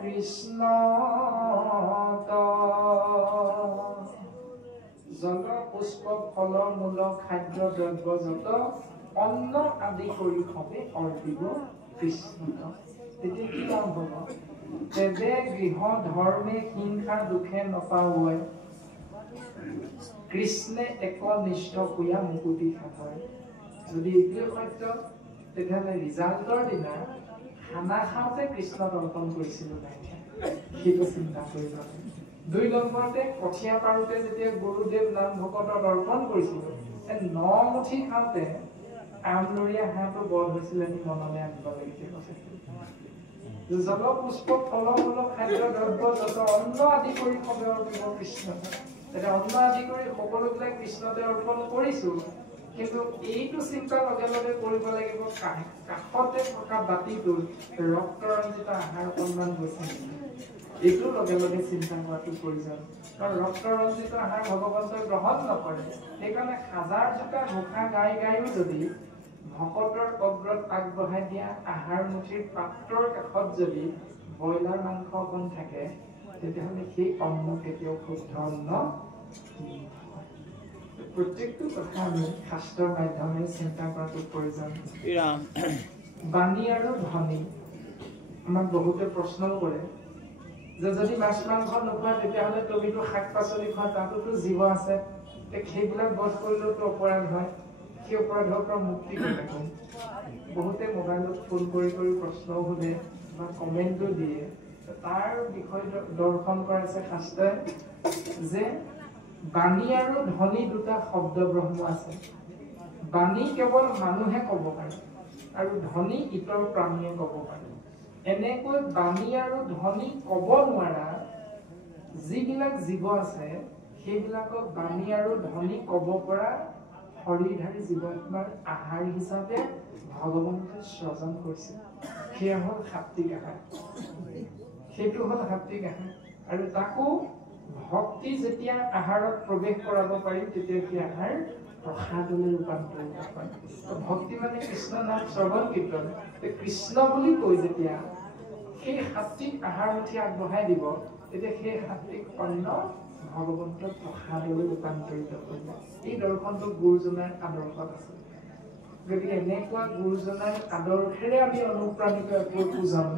কৃষ্ণ জল পুষ্প ফল মূল খাদ্য দ্ৰব্য যত অন্ন আদি কৰি হবে অৰ্পিব কৃষ্ণ। তেতিয়া কি কাম হব? তেবে গৃহ ধৰ্মে হিংসা দুখে নপাৱৈ কৃষ্ণে একনিষ্ঠ কুয়া মুকুতি খায়। যদি এইটোৱে সত্য তেতিয়াহ'লে ৰিজাল্টৰ দিনা খানা খাওঁতে কৃষ্ণক অৰ্পণ কৰিছিলো নাই সেইটো চিন্তা কৰিব। ২ নম্বৰতে কঠীয়া পাৰোতে যেতিয়া গুৰুদেৱ নাম ভকতক অৰ্পণ কৰিছিলো, ৯ মুঠি খাওঁতে আমলৰীয়া হাঁহটো বৰ হৈছিলে নি মনলৈ আনিব লাগিছে। জল পুষ্প ফল মূল খাদ্য দ্ৰব্য যত অন্ন আদি কৰি হবে অৰ্পিব কৃষ্ণ। এতিয়া অন্ন আদি কৰি সকলোবিলাক কৃষ্ণতে অৰ্পণ কৰিছো, কিন্তু এইটো চিন্তা লগে লগে কৰিব লাগিব কাষতে থকা বাতিটোত ৰক্তৰঞ্জিত আহাৰ অকণমান গৈছে। এইটো লগে লগে চিন্তা কৰাটো প্ৰয়োজন, কাৰণ ৰক্তৰঞ্জিত আহাৰ ভগৱন্তই গ্ৰহণ নকৰে। সেইকাৰণে হাজাৰ জোতা মুখা গাই গায়ো যদি ভকতৰ অগ্ৰত আগবঢ়াই দিয়া আহাৰ মুঠিৰ পাত্ৰৰ কাষত যদি ব্ৰইলাৰ মাংস অকণ থাকে, তেতিয়াহ'লে সেই অন্ন কেতিয়াও শুদ্ধ অন্ন। প্ৰত্যেকটো কথা আমি শাস্ত্ৰৰ মাধ্যমেৰে চিন্তা কৰাটো প্ৰয়োজন। বাণী আৰু ধ্বনি আমাক বহুতে প্ৰশ্নও কৰে যে যদি মাছ মাংস নোখোৱা তেতিয়াহ'লে তুমিতো শাক পাচলি খোৱা, তাতোতো জীৱ আছে, সেইবিলাক বধ কৰিলেওতো অপৰাধ হয়, সেই অপৰাধৰ পৰা মুক্তি কেনেকৈ? বহুতে মোবাইলত ফোন কৰি কৰি প্ৰশ্নও সোধে বা কমেণ্টো দিয়ে। তাৰ বিষয় দৰ্শন কৰাইছে শাস্ত্ৰই যে বাণী আৰু ধ্বনি দুটা শব্দ ব্ৰহ্ম আছে। বাণী কেৱল মানুহে ক'ব পাৰে আৰু ধ্বনি ইতৰ প্ৰাণীয়ে ক'ব পাৰে। এনেকৈ বাণী আৰু ধ্বনি ক'ব নোৱাৰা যিবিলাক জীৱ আছে, সেইবিলাকক বাণী আৰু ধ্বনি ক'ব পৰা শৰীৰধাৰী জীৱাত্মাৰ আহাৰ হিচাপে ভগৱন্তই সৃজন কৰিছে। সেয়া হ'ল সাত্বিক আহাৰ। সেইটো হ'ল সাত্বিক আহাৰ। আৰু তাকো ভক্তি যেতিয়া আহাৰত প্ৰৱেশ কৰাব পাৰিম, তেতিয়া সেই আহাৰ প্ৰসাদলৈ ৰূপান্তৰিত হয়। ভক্তি মানে কৃষ্ণ নাম শ্ৰৱণ কীৰ্তন। কৃষ্ণ বুলি কৈ যেতিয়া সেই সাত্বিক আহাৰ মুঠি আগবঢ়াই দিব, তেতিয়া সেই সাত্বিক অন্ন ভগৱন্তৰ প্ৰসাদলৈ ৰূপান্তৰিত হৈ যায়। এই দৰ্শনটো গুৰুজনাৰ আদৰ্শত আছে। গতিকে এনেকুৱা গুৰুজনাৰ আদৰ্শেৰে আমি অনুপ্ৰাণিত পূজন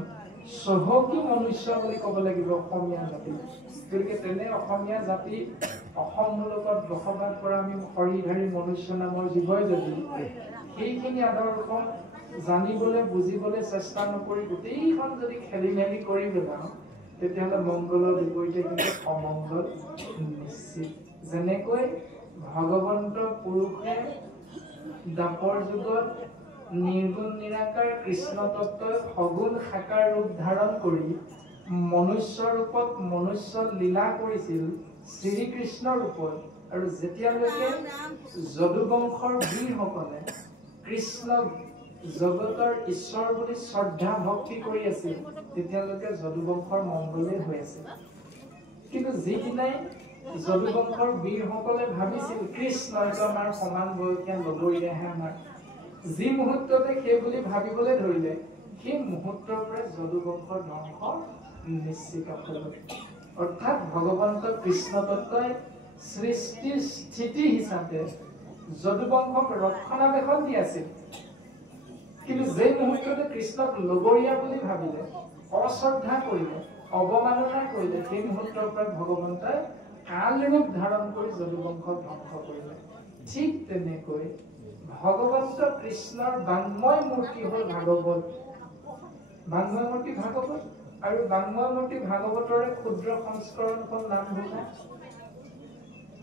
চহকী মনুষ্য বুলি ক'ব লাগিব অসমীয়া জাতি। গতিকে তেনে অসমীয়া জাতি অসম মূলকত বসবাস কৰা আমি শৰীৰধাৰী মনুষ্য নামৰ জীৱই যদি সেইখিনি আদৰ্শ জানিবলৈ বুজিবলৈ চেষ্টা নকৰি গোটেইখন যদি খেলি মেলি কৰি পেলাওঁ, তেতিয়াহ'লে মংগলৰ বিপৰীতে কিন্তু অমংগল নিশ্চিত। যেনেকৈ ভগৱন্ত পুৰুষে দ্বাপৰ যুগত নিৰ্গুণ নিৰাকাৰ কৃষ্ণ তত্ত্বই সগুণ সাকাৰ ৰূপ ধাৰণ কৰি মনুষ্য ৰূপত মনুষ্য লীলা কৰিছিল শ্ৰীকৃষ্ণ ৰূপত। আৰু যেতিয়ালৈকে যদুবংশৰ বীৰসকলে কৃষ্ণক জগতৰ ঈশ্বৰ বুলি শ্ৰদ্ধা ভক্তি কৰি আছিল, তেতিয়ালৈকে যদুবংশৰ মংগলেই হৈ আছিল। কিন্তু যিদিনাই যদুবংশৰ বীৰসকলে ভাবিছিল কৃষ্ণইতো আমাৰ সমান বয়সীয়া লগৰীয়াহে আমাৰ, যি মুহূৰ্ততে সেই বুলি ভাবিবলৈ ধৰিলে, সেই মুহূৰ্তৰ পৰা যদুবংশৰ ধ্বংস নিশ্চিত হ'ল। অৰ্থাৎ ভগৱন্ত কৃষ্ণ তত্ত্বই সৃষ্টিৰ স্থিতি হিচাপে যদুবংশক ৰক্ষণাবেক্ষণ দি আছিল। কিন্তু যে মুহূৰ্ততে কৃষ্ণক লগৰীয়া বুলি ভাবিলে, অশ্ৰদ্ধা কৰিলে, অৱমাননা কৰিলে, সেই মুহূৰ্তৰ পৰা ভগৱন্তই কাল ৰূপ ধাৰণ কৰি যদুবংশক ধ্বংস কৰিলে। ঠিক তেনেকৈ ভগৱন্ত কৃষ্ণৰ বাংময় মূৰ্তি হ'ল ভাগৱত। বাংময় মূৰ্তি ভাগৱত, আৰু বাংময় মূৰ্তি ভাগৱতৰে ক্ষুদ্ৰ সংস্কৰণ হ'ল নামঘোষা।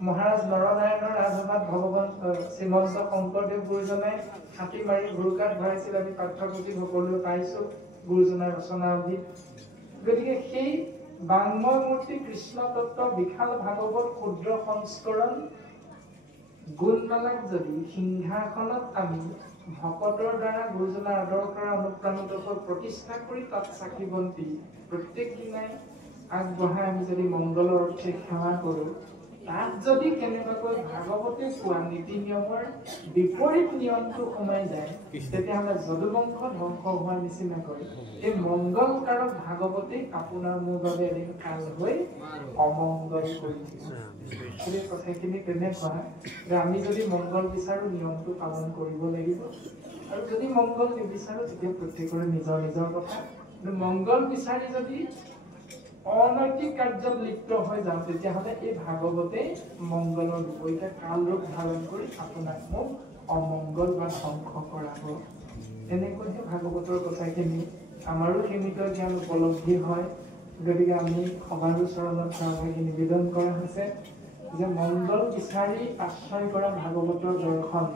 মহাৰাজ নৰনাৰায়ণৰ ৰাজসভাত ভগৱন্ত শ্ৰীমন্ত শংকৰদেৱ গুৰুজনাই হাতী মাৰি ভুৰুকাত ভৰাইছিল। আমি পাঠ্যপুথি সকলোৱে পাইছো গুৰুজনাৰ ৰচনাৱলীত। গতিকে সেই বাংময় মূৰ্তি কৃষ্ণ তত্ত্ব বিশাল ভাগৱত ক্ষুদ্ৰ সংস্কৰণ গুণমালাক যদি সিংহাসনত আমি ভকতৰ দ্বাৰা গুৰুজনাৰ আদৰ্শৰে অনুপ্ৰাণিত হৈ প্ৰতিষ্ঠা কৰি তাত চাকি বন্তি প্ৰত্যেক দিনাই আগবঢ়াই আমি যদি মংগলৰ অৰ্থে সেৱা কৰোঁ, তাত যদি কেনেবাকৈ ভাগৱতে কোৱা নীতি নিয়মৰ বিপৰীত নিয়মটো সোমাই যায় তেতিয়াহ'লে যদুবংশ ধ্বংস হোৱাৰ নিচিনাকৈ এই মংগলকাৰক ভাগৱতে আপোনাৰ মোৰ বাবে এদিন কাল হৈ অমংগল কৰি দিয়ে। কথাখিনি তেনেকুৱা যে আমি যদি মংগল বিচাৰো নিয়মটো পালন কৰিব লাগিব আৰু যদি মংগল নিবিচাৰো তেতিয়া প্ৰত্যেকৰে নিজৰ নিজৰ কথা। মংগল বিচাৰি যদি অনৈতিক কাৰ্যত লিপ্ত হৈ যাওঁ তেতিয়াহ'লে এই ভাগৱতে মংগলৰ বিপৰীতে কাল ৰূপ ধাৰণ কৰি আপোনাক মোক অমংগল বা ধ্বংস কৰাব। এনেকৈহে ভাগৱতৰ কথাখিনি আমাৰো সীমিত জ্ঞান উপলব্ধি হয়। গতিকে আমি সবাৰো চৰণত ভাগি নিবেদন কৰা হৈছে যে মংগল বিচাৰি আশ্ৰয় কৰা ভাগৱতৰ দৰ্শন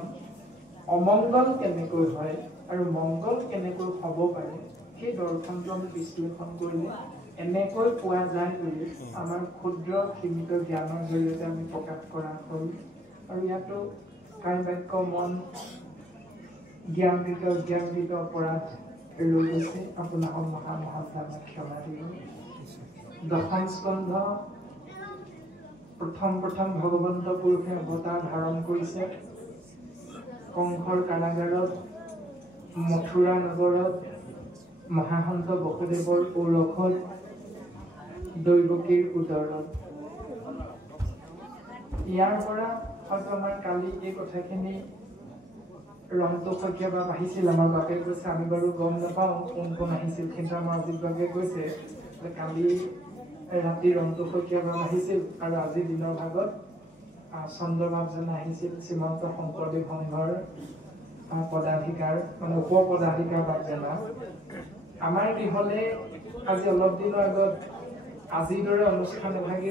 অমংগল কেনেকৈ হয় আৰু মংগল কেনেকৈ হ'ব পাৰে সেই দৰ্শনটো আমি বিশ্লেষণ কৰিলে এনেকৈ পোৱা যায় বুলি আমাৰ ক্ষুদ্ৰ সীমিত জ্ঞানৰ জৰিয়তে আমি প্ৰকাশ কৰা হ'ল। আৰু ইয়াতো কায় বাক্য মন জ্ঞানকৃত অপৰাধ ৰৈ গৈছে আপোনাৰ মহামহাত্মাক ক্ষমা দিব। দশম স্কন্ধ প্ৰথম ভগৱন্ত পুৰুষে অৱতাৰ ধাৰণ কৰিছে কংসৰ কাৰাগাৰত, মথুৰা নগৰত, মহাসন্ত বসুদেৱৰ ঔৰসত, দৈৱকীৰ উদৰত। ইয়াৰ পৰা হয়তো আমাৰ কালি এই কথাখিনি ৰন্তু শইকীয়া বাপ আহিছিল। আমাৰ বাপে কৈছে আমি বাৰু গম নাপাওঁ কোন আহিছিল, কিন্তু আমাৰ অজিত বাপে কৈছে যে কালি ৰাতি ৰন্তু শইকীয়া বাপ আহিছিল আৰু আজি দিনৰ ভাগত চন্দ্ৰবাব জনে আহিছিল। শ্ৰীমন্ত শংকৰদেৱ সংঘৰ পদাধিকাৰ মানে উপ পদাধিকাৰ বাপজনা আমাৰ গৃহলে আজি অলপ দিনৰ আগত আজিৰ দৰে অনুষ্ঠান এভাগি